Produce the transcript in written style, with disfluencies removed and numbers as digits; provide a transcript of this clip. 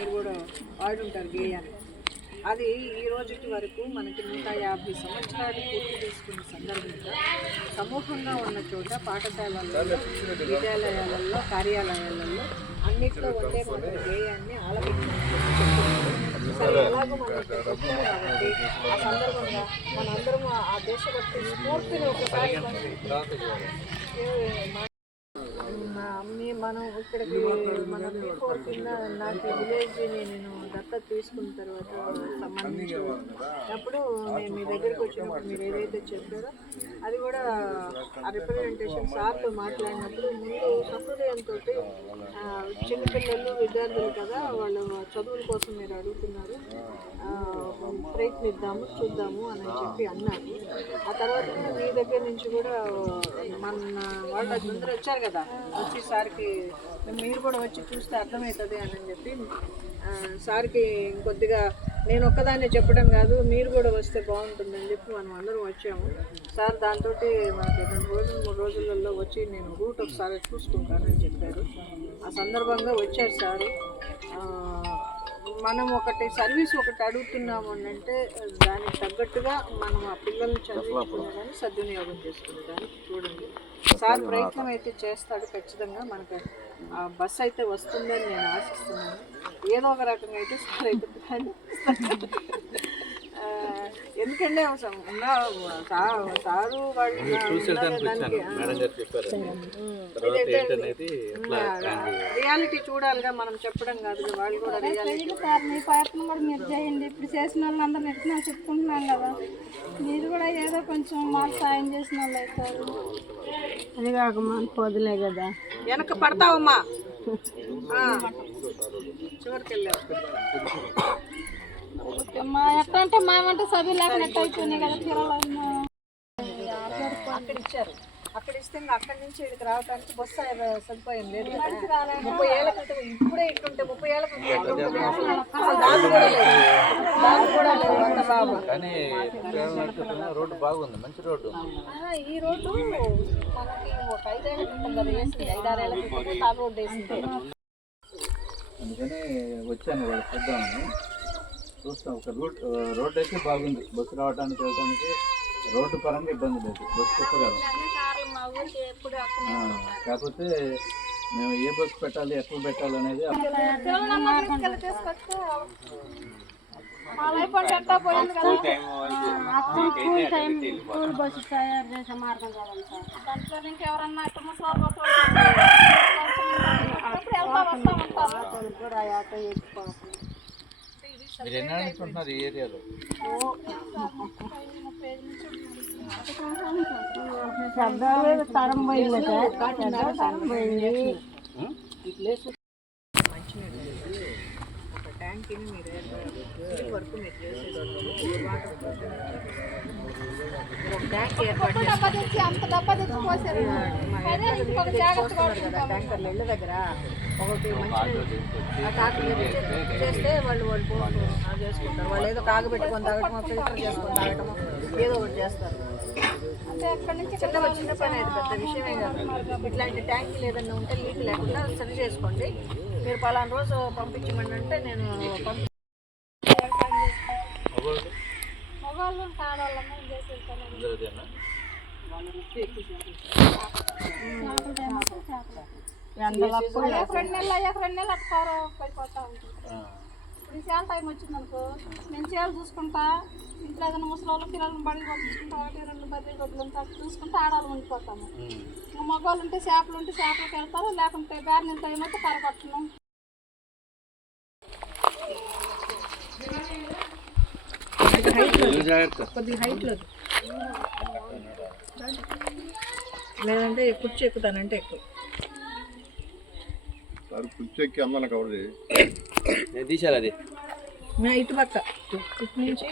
మీరు కూడా వాడుంటారు గేయాన్ని. అది ఈ రోజుకి వరకు మనకి 150 సంవత్సరాలు పూర్తి చేసుకున్న సందర్భంగా సమూహంగా ఉన్న చోట పాఠశాలల్లో, విద్యాలయాలలో, కార్యాలయాలలో అన్నింటిలో ఉండే మన గేయాన్ని ఆలపించారు. సరే, ఎలాగో మనం వచ్చింది కాబట్టి ఆ సందర్భంగా మనందరం ఆ దేశభక్తి స్ఫూర్తిని ఒకసారి మనం ఇక్కడికి మన B4 కింద నాకు విలేజ్ని నేను దత్తత తీసుకున్న తర్వాత సంబంధించి అప్పుడు నేను మీ దగ్గరికి వచ్చినప్పుడు మీరు ఏదైతే చెప్పారో అది కూడా ఆ రిప్రజెంటేషన్ సార్తో మాట్లాడినప్పుడు ముందు సహృదయంతో చిన్నపిల్లలు విద్యార్థులు కదా, వాళ్ళు చదువుల కోసం మీరు అడుగుతున్నారు, ప్రయత్నిద్దాము చూద్దాము అని చెప్పి అన్నారు. ఆ తర్వాత మీ దగ్గర నుంచి కూడా మన వాళ్ళు అందరూ వచ్చారు కదా, వచ్చి సార్కి మీరు కూడా వచ్చి చూస్తే అర్థమవుతుంది అని చెప్పి సార్కి ఇంకొద్దిగా నేను ఒక్కదాన్నే చెప్పడం కాదు, మీరు కూడా వస్తే బాగుంటుందని చెప్పి మనం అందరం వచ్చాము. సార్ దాంతో మనకి 2 రోజులు 3 రోజులలో వచ్చి నేను రూట్ ఒకసారి చూసుకుంటానని చెప్పారు. ఆ సందర్భంగా వచ్చారు సారు. మనం ఒకటి సర్వీస్ ఒకటి అడుగుతున్నాము అంటే దానికి తగ్గట్టుగా మనం ఆ పిల్లల్ని చదివించుకునేదాన్ని సద్వినియోగం చేసుకునేదాన్ని చూడండి. సార్ ప్రయత్నం అయితే చేస్తాడు ఖచ్చితంగా. మనకు ఆ బస్సు అయితే వస్తుందని నేను ఆశిస్తున్నాను. ఏదో ఒక రకంగా అయితే సార్ అయితే ఎందుకంటే సారు వాళ్ళు రియాలిటీ చూడాలిగా, మనం చెప్పడం కాదు, వాళ్ళు కూడా రియాలిటీ. సార్ మీ ప్రయత్నం కూడా మీరు చేయండి. ఇప్పుడు చేసిన వాళ్ళందరూ నెట్టినా చెప్పుకుంటున్నాం కదా, మీరు కూడా ఏదో కొంచెం మాకు సాయం చేసిన వాళ్ళు అవుతారు. అది కాక మన పొద్దులే కదా వెనక పడతావమ్మా, చివరికి వెళ్ళావు. మా ఎట్లా అంటే మేమంటే చదువు లేకపోతే అయిపోయినాయి కదా, పిల్లలు అక్కడ ఇచ్చారు. అక్కడ ఇస్తే ఇంకా అక్కడి నుంచి ఇక్కడికి రావడానికి బస్సు సదుపాయం లేదు. 30 ఏళ్ళ క్రితం ఇప్పుడే ఇట్టుంటే 30 ఏళ్ళ క్రితం రోడ్డు బాగుంది, మంచి రోడ్డు. ఈ రోడ్డు మనకి ఒక 5 ఏళ్ళ క్రితం కదా వేసింది, 5-6 ఏళ్ళ క్రితం తార్ రోడ్డు వేసింది. అందుకని వచ్చాను వాళ్ళు చూద్దామని. చూస్తాం, ఒక రోడ్డు అయితే బాగుంది, బస్సు రావడానికి వెళ్ళడానికి రోడ్డు పరంగా ఇబ్బంది లేదు, బస్సు చెప్పగలం. కాకపోతే మేము ఏ బస్సు పెట్టాలి, ఎక్కడ పెట్టాలి అనేది స్కూల్ బస్సు తయారు చేసే మార్గం కావాలి సార్. దాంట్లో ఇంకెవరన్నా మీరు ఎన్ని అనుకుంటున్నారు ఈ ఏరియాలో? తరం పోయింది ఒక ట్యాంక్ని మీరు వరకు మీరు చేసేది ఒక ట్యాంక్ ఏర్పాటు కదా ట్యాంకర్లు ఇళ్ళ దగ్గర ఒకటి మంచి కాకులు చేస్తే వాళ్ళు చేసుకుంటారు. వాళ్ళు ఏదో కాగబెట్టుకొని తాగటమో, ఫిల్టర్ చేసుకొని తాగటమో ఏదో ఒకటి చేస్తారు. చిన్న పని అయితే పెద్ద విషయమే కాదు. ఇట్లాంటి ట్యాంకీలు ఏదైనా ఉంటే లీక్ లేకుండా సరి చేసుకోండి. మీరు పలానా రోజు పంపించమని అంటే నేను చాలా టైం వచ్చింది అనుకో, నేను చేయాలి చూసుకుంటా, ఇంట్లో ఏదైనా ముసలి పిల్లలను బడికి పంపించుకుంటా, 1-2 బర్రెలు గొడ్లు ఉంటా చూసుకుంటే ఆడాలి ఉండిపోతాము. మగవాళ్ళు ఉంటే చేపలు ఉంటే చేపలకు వెళ్తారు, లేకుంటే గార్నీళ్ళ టైం అయితే కరపట్టను. కొద్దిగా హైట్లో లేదంటే కుర్చీ ఎక్కుతానంటే ఎక్కువ కుర్చీ ఎక్కి అందన కవర్ తీసారు అది ఇటు పక్క ఇటు నుంచి